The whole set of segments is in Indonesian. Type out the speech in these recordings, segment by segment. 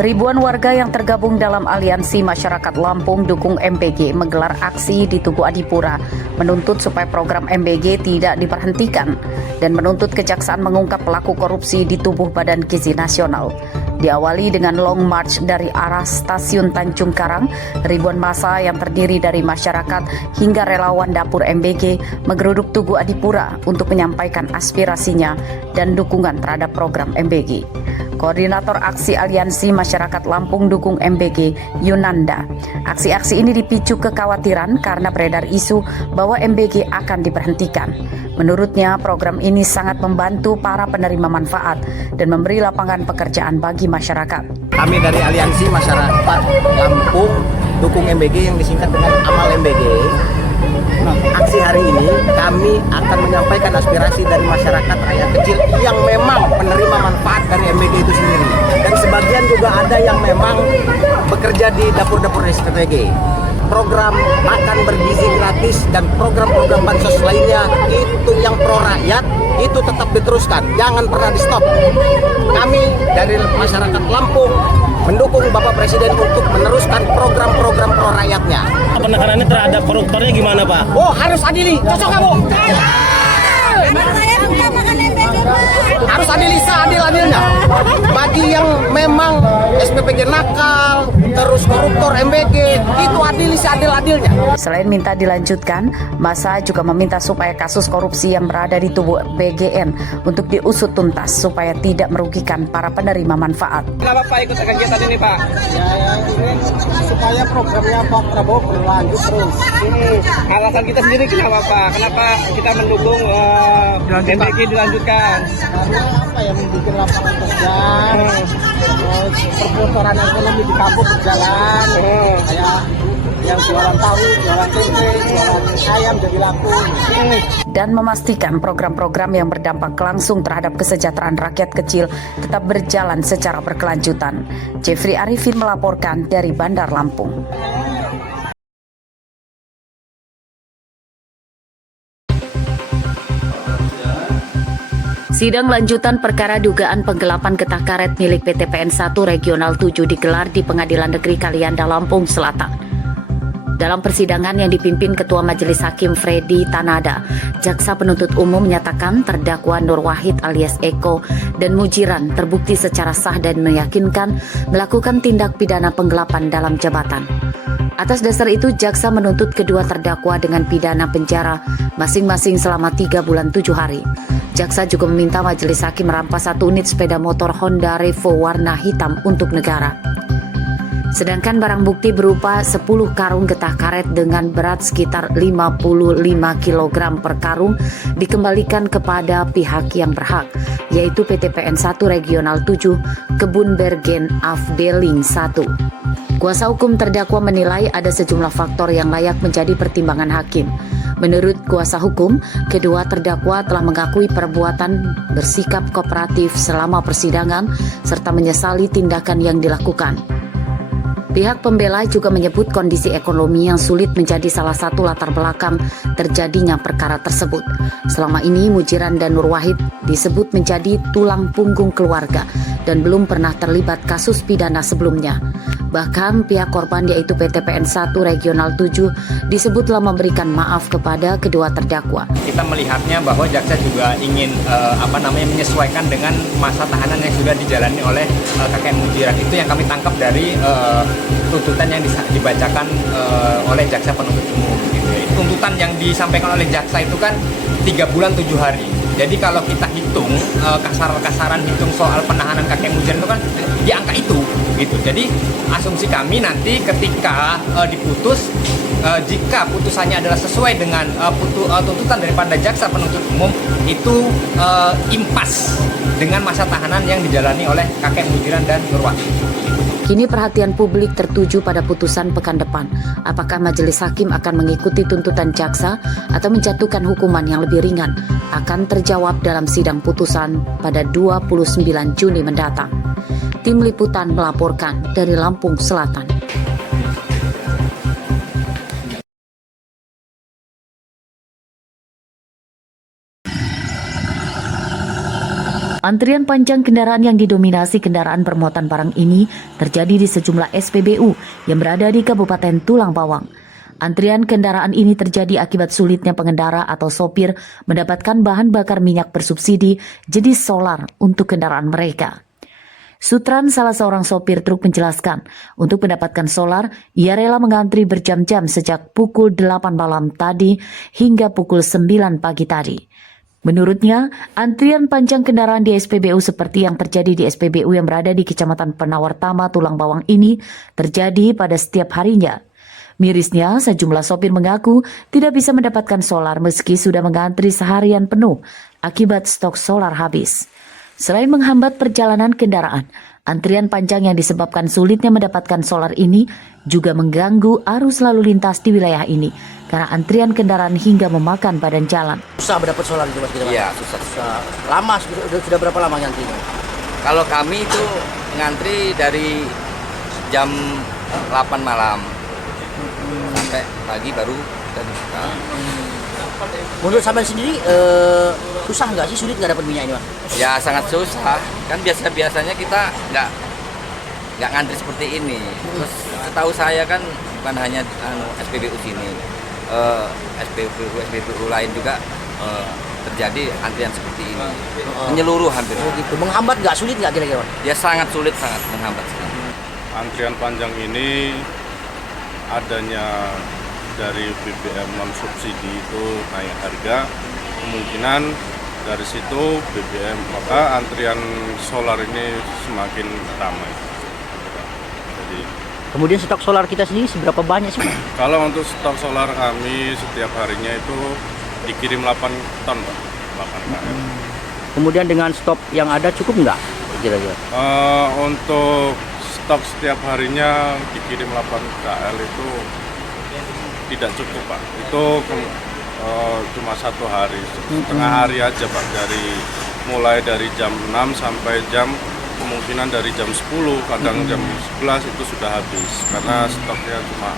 Ribuan warga yang tergabung dalam Aliansi Masyarakat Lampung Dukung MBG menggelar aksi di Tugu Adipura, menuntut supaya program MBG tidak diberhentikan dan menuntut kejaksaan mengungkap pelaku korupsi di tubuh Badan Gizi Nasional. Diawali dengan long march dari arah stasiun Tanjung Karang, ribuan massa yang terdiri dari masyarakat hingga relawan dapur MBG menggeruduk Tugu Adipura untuk menyampaikan aspirasinya dan dukungan terhadap program MBG. Koordinator Aksi Aliansi Masyarakat Lampung Dukung MBG, Yunanda. Aksi-aksi ini dipicu kekhawatiran karena beredar isu bahwa MBG akan diberhentikan. Menurutnya, program ini sangat membantu para penerima manfaat dan memberi lapangan pekerjaan bagi masyarakat. Kami dari Aliansi Masyarakat Lampung Dukung MBG yang disingkat dengan Amal MBG. Aksi hari ini kami akan menyampaikan aspirasi dari masyarakat rakyat kecil yang memang penerima manfaat dari MBG itu sendiri. Dan sebagian juga ada yang memang bekerja di dapur-dapur SPBG. Program makan bergizi gratis dan program-program bansos lainnya itu yang pro rakyat itu tetap diteruskan, jangan pernah di stop. Kami dari masyarakat Lampung mendukung Bapak Presiden untuk meneruskan program-program pro rakyatnya. Penanganannya terhadap koruptornya gimana, Pak? Oh, harus adili, cocok kamu? Harus adili seadil-adilnya. Bagi yang memang SPPG nakal, terus koruptor MBG, itu adili seadil-adilnya. Selain minta dilanjutkan, massa juga meminta supaya kasus korupsi yang berada di tubuh BGN untuk diusut tuntas supaya tidak merugikan para penerima manfaat. Kenapa Pak ikut kegiatan ini, Pak? Ya, ini supaya programnya Pak Prabowo berlanjut terus. Alasan kita sendiri kenapa, Pak? Kenapa kita mendukung MBG dilanjutkan? Karena apa ya, membuat lapangan kerja, perputaran ekonomi di kampung berjalan, kayak yang jualan tahu, jualan tempe, jualan ayam jadi laku. Dan memastikan program-program yang berdampak langsung terhadap kesejahteraan rakyat kecil tetap berjalan secara berkelanjutan. Jeffrey Arifin melaporkan dari Bandar Lampung. Sidang lanjutan perkara dugaan penggelapan getah karet milik PT PN1 Regional 7 digelar di Pengadilan Negeri Kalianda, Lampung Selatan. Dalam persidangan yang dipimpin Ketua Majelis Hakim Freddy Tanada, Jaksa Penuntut Umum menyatakan terdakwa Nur Wahid alias Eko dan Mujiran terbukti secara sah dan meyakinkan melakukan tindak pidana penggelapan dalam jabatan. Atas dasar itu, Jaksa menuntut kedua terdakwa dengan pidana penjara masing-masing selama 3 bulan 7 hari. Jaksa juga meminta Majelis Hakim merampas 1 unit sepeda motor Honda Revo warna hitam untuk negara. Sedangkan barang bukti berupa 10 karung getah karet dengan berat sekitar 55 kg per karung dikembalikan kepada pihak yang berhak, yaitu PT PN1 Regional 7 Kebun Bergen Afdeling 1. Kuasa hukum terdakwa menilai ada sejumlah faktor yang layak menjadi pertimbangan hakim. Menurut kuasa hukum, kedua terdakwa telah mengakui perbuatan, bersikap kooperatif selama persidangan, serta menyesali tindakan yang dilakukan. Pihak pembela juga menyebut kondisi ekonomi yang sulit menjadi salah satu latar belakang terjadinya perkara tersebut. Selama ini Mujiran dan Nur Wahid disebut menjadi tulang punggung keluarga dan belum pernah terlibat kasus pidana sebelumnya. Bahkan pihak korban yaitu PT PN1 Regional 7 disebut telah memberikan maaf kepada kedua terdakwa. Kita melihatnya bahwa jaksa juga ingin menyesuaikan dengan masa tahanan yang sudah dijalani oleh kakek Mujiran. Itu yang kami tangkap dari tuntutan yang dibacakan oleh jaksa penuntut umum. Gitu. Tuntutan yang disampaikan oleh jaksa itu kan 3 bulan 7 hari. Jadi kalau kita hitung kasar-kasaran hitung soal penahanan kakek Mujiran itu kan di angka itu, gitu. Jadi asumsi kami nanti ketika diputus, jika putusannya adalah sesuai dengan tuntutan daripada jaksa penuntut umum, itu impas dengan masa tahanan yang dijalani oleh kakek Mujiran dan Nur Wahid. Kini perhatian publik tertuju pada putusan pekan depan. Apakah majelis hakim akan mengikuti tuntutan jaksa atau menjatuhkan hukuman yang lebih ringan? Akan terjawab dalam sidang putusan pada 29 Juni mendatang. Tim Liputan melaporkan dari Lampung Selatan. Antrian panjang kendaraan yang didominasi kendaraan bermuatan barang ini terjadi di sejumlah SPBU yang berada di Kabupaten Tulang Bawang. Antrian kendaraan ini terjadi akibat sulitnya pengendara atau sopir mendapatkan bahan bakar minyak bersubsidi jenis solar untuk kendaraan mereka. Sutran, salah seorang sopir truk, menjelaskan, untuk mendapatkan solar, ia rela mengantri berjam-jam sejak pukul 8 malam tadi hingga pukul 9 pagi tadi. Menurutnya, antrian panjang kendaraan di SPBU seperti yang terjadi di SPBU yang berada di Kecamatan Penawartama, Tulang Bawang ini terjadi pada setiap harinya. Mirisnya, sejumlah sopir mengaku tidak bisa mendapatkan solar meski sudah mengantri seharian penuh akibat stok solar habis. Selain menghambat perjalanan kendaraan, antrian panjang yang disebabkan sulitnya mendapatkan solar ini juga mengganggu arus lalu lintas di wilayah ini karena antrian kendaraan hingga memakan badan jalan. Susah mendapat solar itu Mas? Iya, Susah. Lama, sudah berapa lama ngantrinya? Kalau kami itu ngantri dari jam 8 malam sampai pagi baru kita buka. Menurut sampean sendiri, susah nggak sih, sulit nggak dapat minyak ini Mas? Ya sangat susah. Kan biasanya kita nggak ngantri seperti ini. Terus setahu saya kan bukan hanya SPBU sini, SPBU lain juga terjadi antrian seperti ini. Menyeluruh hampir. Oh gitu. Menghambat nggak, sulit nggak kira-kira? Ya sangat sulit, sangat menghambat sekali. Antrian panjang ini adanya dari BBM non subsidi itu naik harga, kemungkinan dari situ BBM maka antrian solar ini semakin ramai. Jadi Kemudian stok solar kita sendiri seberapa banyak sih Mas? kalau untuk stok solar kami setiap harinya itu dikirim 8 ton Pak, 8 KL. Kemudian dengan stok yang ada cukup nggak kira-kira? Untuk stok setiap harinya dikirim 8 KL itu tidak cukup Pak. Itu cuma satu hari, setengah hari aja Pak. Mulai dari jam 6 sampai kemungkinan dari jam 10, kadang jam 11 itu sudah habis karena stoknya cuma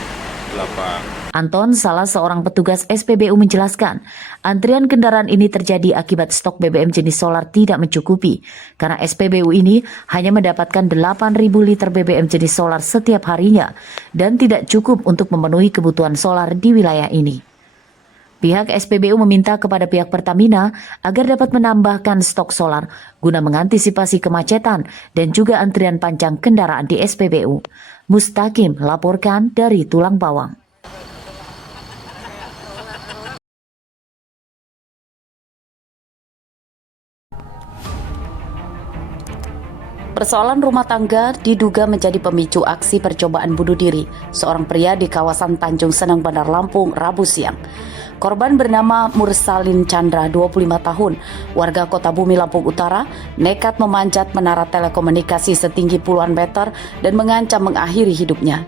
8. Anton, salah seorang petugas SPBU, menjelaskan, antrian kendaraan ini terjadi akibat stok BBM jenis solar tidak mencukupi, karena SPBU ini hanya mendapatkan 8.000 liter BBM jenis solar setiap harinya, dan tidak cukup untuk memenuhi kebutuhan solar di wilayah ini. Pihak SPBU meminta kepada pihak Pertamina agar dapat menambahkan stok solar guna mengantisipasi kemacetan dan juga antrian panjang kendaraan di SPBU. Mustaqim laporkan dari Tulang Bawang. Persoalan rumah tangga diduga menjadi pemicu aksi percobaan bunuh diri seorang pria di kawasan Tanjung Senang, Bandar Lampung, Rabu siang. Korban bernama Mursalin Chandra, 25 tahun, warga Kota Bumi, Lampung Utara, nekat memanjat menara telekomunikasi setinggi puluhan meter dan mengancam mengakhiri hidupnya.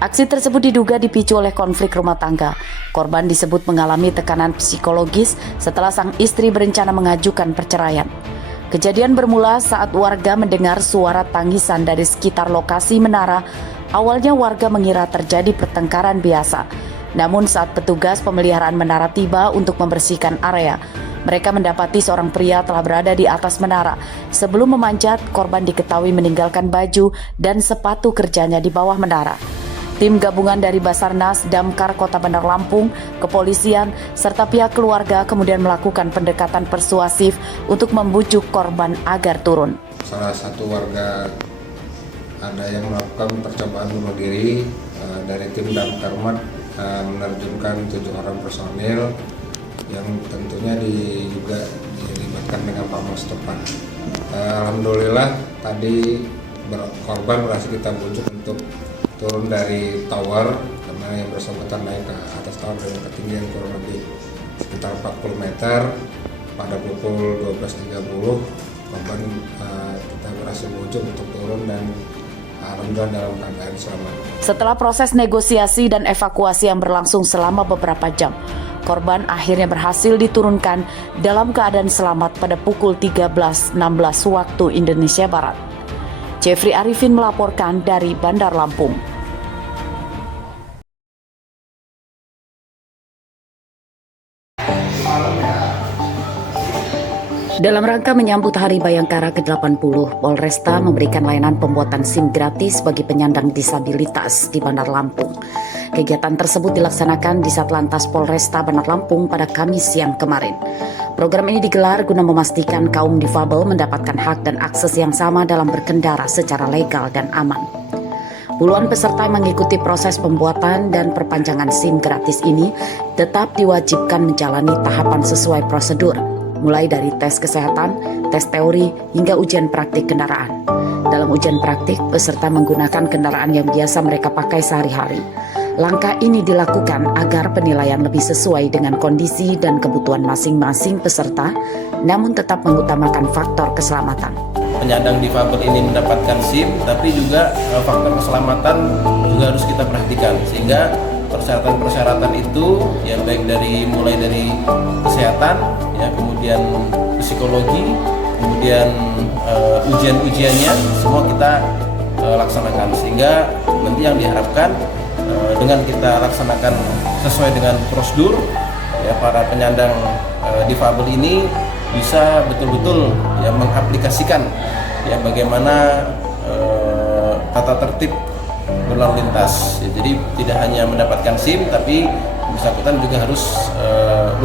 Aksi tersebut diduga dipicu oleh konflik rumah tangga. Korban disebut mengalami tekanan psikologis setelah sang istri berencana mengajukan perceraian. Kejadian bermula saat warga mendengar suara tangisan dari sekitar lokasi menara. Awalnya warga mengira terjadi pertengkaran biasa. Namun saat petugas pemeliharaan menara tiba untuk membersihkan area, mereka mendapati seorang pria telah berada di atas menara. Sebelum memanjat, korban diketahui meninggalkan baju dan sepatu kerjanya di bawah menara. Tim gabungan dari Basarnas, Damkar Kota Bandar Lampung, kepolisian, serta pihak keluarga kemudian melakukan pendekatan persuasif untuk membujuk korban agar turun. Salah satu warga ada yang melakukan percobaan bunuh diri. Dari tim Damkar menerjunkan 7 orang personil yang tentunya juga dilibatkan dengan Pamong setempat. Alhamdulillah tadi korban berhasil kita bujuk untuk turun dari tower karena yang bersangkutan naik ke atas tower dengan ketinggian kurang lebih sekitar 40 meter. Pada pukul 12.30 korban kita berhasil bujuk untuk turun dan alhamdulillah dalam keadaan selamat. Setelah proses negosiasi dan evakuasi yang berlangsung selama beberapa jam, korban akhirnya berhasil diturunkan dalam keadaan selamat pada pukul 13.16 waktu Indonesia Barat. Jeffrey Arifin melaporkan dari Bandar Lampung. Dalam rangka menyambut Hari Bayangkara ke-80, Polresta memberikan layanan pembuatan SIM gratis bagi penyandang disabilitas di Bandar Lampung. Kegiatan tersebut dilaksanakan di Satlantas Polresta Bandar Lampung pada Kamis siang kemarin. Program ini digelar guna memastikan kaum difabel mendapatkan hak dan akses yang sama dalam berkendara secara legal dan aman. Puluhan peserta yang mengikuti proses pembuatan dan perpanjangan SIM gratis ini tetap diwajibkan menjalani tahapan sesuai prosedur, mulai dari tes kesehatan, tes teori, hingga ujian praktik kendaraan. Dalam ujian praktik, peserta menggunakan kendaraan yang biasa mereka pakai sehari-hari. Langkah ini dilakukan agar penilaian lebih sesuai dengan kondisi dan kebutuhan masing-masing peserta, namun tetap mengutamakan faktor keselamatan. Penyandang difabel ini mendapatkan SIM, tapi juga faktor keselamatan juga harus kita perhatikan, sehingga persyaratan-persyaratan itu ya baik mulai dari kesehatan, ya kemudian psikologi, kemudian ujian-ujiannya semua kita laksanakan, sehingga nanti yang diharapkan dengan kita laksanakan sesuai dengan prosedur, ya para penyandang difabel ini bisa betul-betul ya mengaplikasikan ya bagaimana tata tertib berlalu lintas. Ya, jadi tidak hanya mendapatkan SIM, tapi bersangkutan juga harus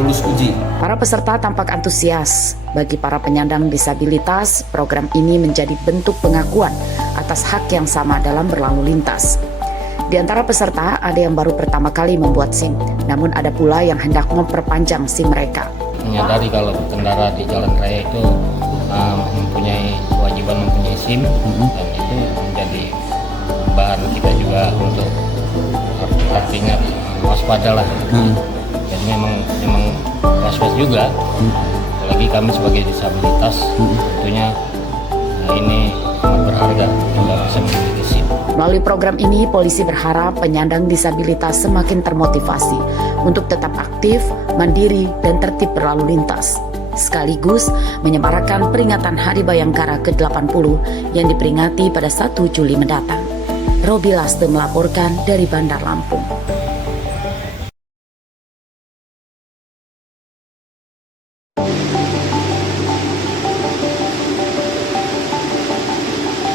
lulus uji. Para peserta tampak antusias. Bagi para penyandang disabilitas, program ini menjadi bentuk pengakuan atas hak yang sama dalam berlalu lintas. Di antara peserta ada yang baru pertama kali membuat SIM, namun ada pula yang hendak memperpanjang SIM mereka. Menyadari kalau berkendara di jalan raya itu mempunyai kewajiban mempunyai SIM, dan itu menjadi bahan kita juga untuk artinya waspada lah. Jadi memang was-was juga, apalagi kami sebagai disabilitas tentunya ini berharga juga bisa memiliki SIM. Melalui program ini, polisi berharap penyandang disabilitas semakin termotivasi untuk tetap aktif, mandiri, dan tertib berlalu lintas. Sekaligus menyemarakan peringatan Hari Bayangkara ke-80 yang diperingati pada 1 Juli mendatang. Robi Laste melaporkan dari Bandar Lampung.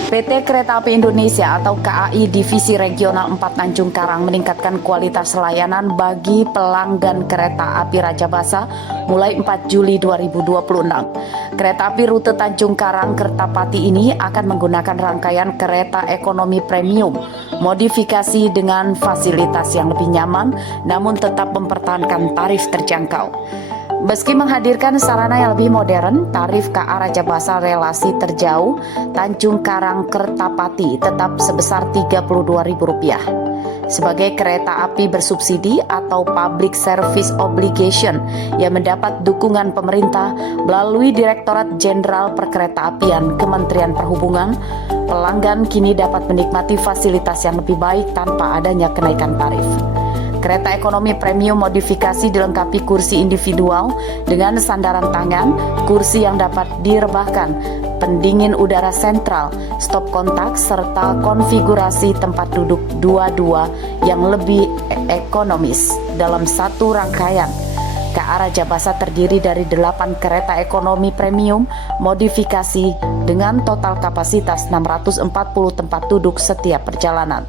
PT Kereta Api Indonesia atau KAI Divisi Regional 4 Tanjung Karang meningkatkan kualitas layanan bagi pelanggan Kereta Api Rajabasa mulai 4 Juli 2026. Kereta api rute Tanjung Karang Kertapati ini akan menggunakan rangkaian kereta ekonomi premium, modifikasi dengan fasilitas yang lebih nyaman, namun tetap mempertahankan tarif terjangkau. Meski menghadirkan sarana yang lebih modern, tarif KA Rajabasa relasi terjauh Tanjung Karang Kertapati tetap sebesar Rp32.000. Sebagai kereta api bersubsidi atau Public Service Obligation yang mendapat dukungan pemerintah melalui Direktorat Jenderal Perkeretaapian Kementerian Perhubungan, pelanggan kini dapat menikmati fasilitas yang lebih baik tanpa adanya kenaikan tarif. Kereta ekonomi premium modifikasi dilengkapi kursi individual dengan sandaran tangan, kursi yang dapat direbahkan, pendingin udara sentral, stop kontak, serta konfigurasi tempat duduk 2-2 yang lebih ekonomis dalam satu rangkaian. KA Rajabasa terdiri dari 8 kereta ekonomi premium modifikasi dengan total kapasitas 640 tempat duduk setiap perjalanan.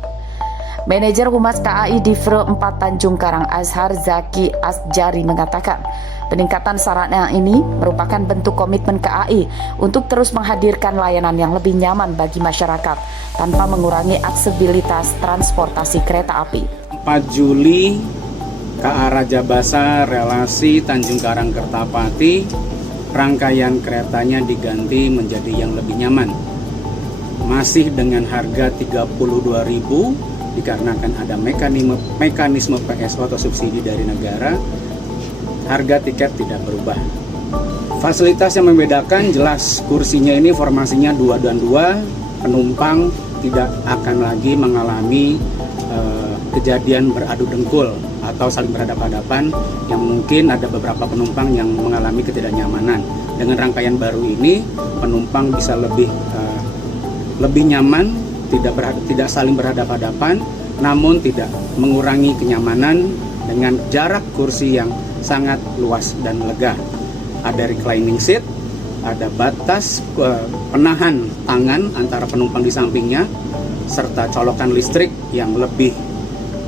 Manajer Humas KAI Divre 4 Tanjung Karang Azhar Zaki Asjari mengatakan, peningkatan sarana ini merupakan bentuk komitmen KAI untuk terus menghadirkan layanan yang lebih nyaman bagi masyarakat tanpa mengurangi aksesibilitas transportasi kereta api. 4 Juli, KA Rajabasa relasi Tanjung Karang Kertapati, rangkaian keretanya diganti menjadi yang lebih nyaman. Masih dengan harga Rp32.000, dikarenakan ada mekanisme PSO atau subsidi dari negara, harga tiket tidak berubah. Fasilitas yang membedakan jelas, kursinya ini formasinya 2 dan 2, penumpang tidak akan lagi mengalami kejadian beradu dengkul atau saling berhadapan-hadapan yang mungkin ada beberapa penumpang yang mengalami ketidaknyamanan. Dengan rangkaian baru ini, penumpang bisa lebih nyaman, tidak saling berhadapan-hadapan, namun tidak mengurangi kenyamanan dengan jarak kursi yang sangat luas dan lega. Ada reclining seat, ada batas penahan tangan antara penumpang di sampingnya, serta colokan listrik yang lebih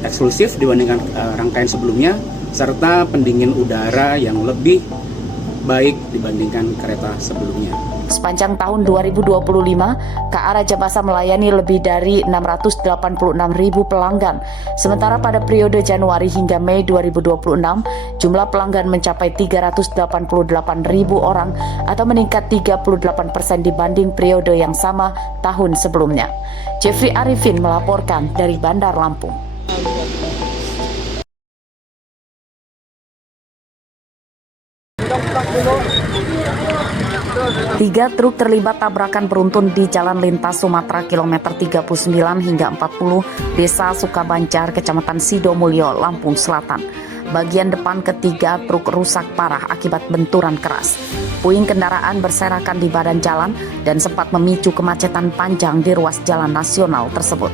eksklusif dibandingkan rangkaian sebelumnya, serta pendingin udara yang lebih baik dibandingkan kereta sebelumnya. Sepanjang tahun 2025, KA Rajabasa melayani lebih dari 686.000 pelanggan. Sementara pada periode Januari hingga Mei 2026, jumlah pelanggan mencapai 388.000 orang atau meningkat 38% dibanding periode yang sama tahun sebelumnya. Jeffrey Arifin melaporkan dari Bandar Lampung. 3 truk terlibat tabrakan beruntun di Jalan Lintas Sumatera kilometer 39 hingga 40 Desa Sukabanjar, Kecamatan Sidomulyo, Lampung Selatan. Bagian depan ketiga truk rusak parah akibat benturan keras. Puing kendaraan berserakan di badan jalan dan sempat memicu kemacetan panjang di ruas jalan nasional tersebut.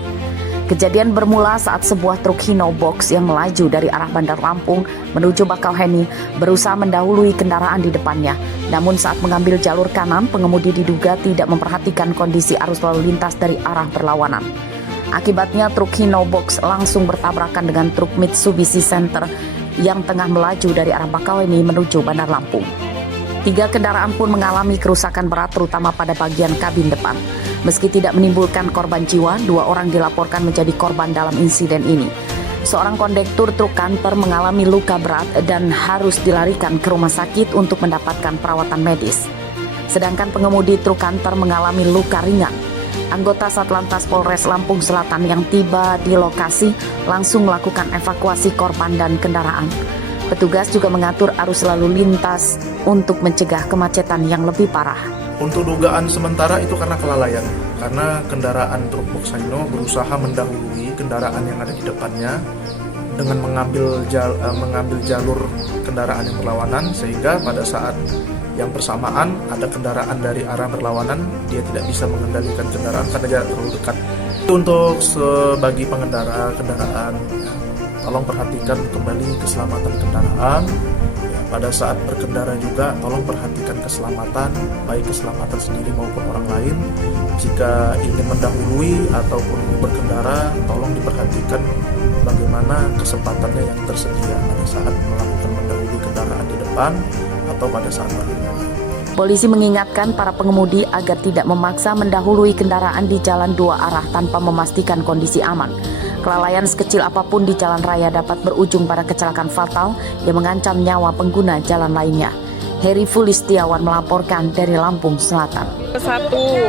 Kejadian bermula saat sebuah truk Hino Box yang melaju dari arah Bandar Lampung menuju Bakauheni berusaha mendahului kendaraan di depannya. Namun saat mengambil jalur kanan, pengemudi diduga tidak memperhatikan kondisi arus lalu lintas dari arah berlawanan. Akibatnya truk Hino Box langsung bertabrakan dengan truk Mitsubishi Center yang tengah melaju dari arah Bakauheni menuju Bandar Lampung. 3 kendaraan pun mengalami kerusakan berat terutama pada bagian kabin depan. Meski tidak menimbulkan korban jiwa, 2 orang dilaporkan menjadi korban dalam insiden ini. Seorang kondektur truk kantor mengalami luka berat dan harus dilarikan ke rumah sakit untuk mendapatkan perawatan medis. Sedangkan pengemudi truk kantor mengalami luka ringan. Anggota Satlantas Polres Lampung Selatan yang tiba di lokasi langsung melakukan evakuasi korban dan kendaraan. Petugas juga mengatur arus lalu lintas untuk mencegah kemacetan yang lebih parah. Untuk dugaan sementara itu karena kelalaian, karena kendaraan truk box Hino berusaha mendahului kendaraan yang ada di depannya dengan mengambil jalur kendaraan yang berlawanan, sehingga pada saat yang bersamaan ada kendaraan dari arah berlawanan, dia tidak bisa mengendalikan kendaraan karena jarak terlalu dekat. Untuk bagi pengendara kendaraan, tolong perhatikan kembali keselamatan kendaraan. Pada saat berkendara juga tolong perhatikan keselamatan, baik keselamatan sendiri maupun orang lain. Jika ingin mendahului ataupun berkendara, tolong diperhatikan bagaimana kesempatannya yang tersedia pada saat melakukan mendahului kendaraan di depan atau pada saat berkendara. Polisi mengingatkan para pengemudi agar tidak memaksa mendahului kendaraan di jalan 2 arah tanpa memastikan kondisi aman. Kelalaian sekecil apapun di jalan raya dapat berujung pada kecelakaan fatal yang mengancam nyawa pengguna jalan lainnya. Heri Fulistiawan melaporkan dari Lampung Selatan. Satu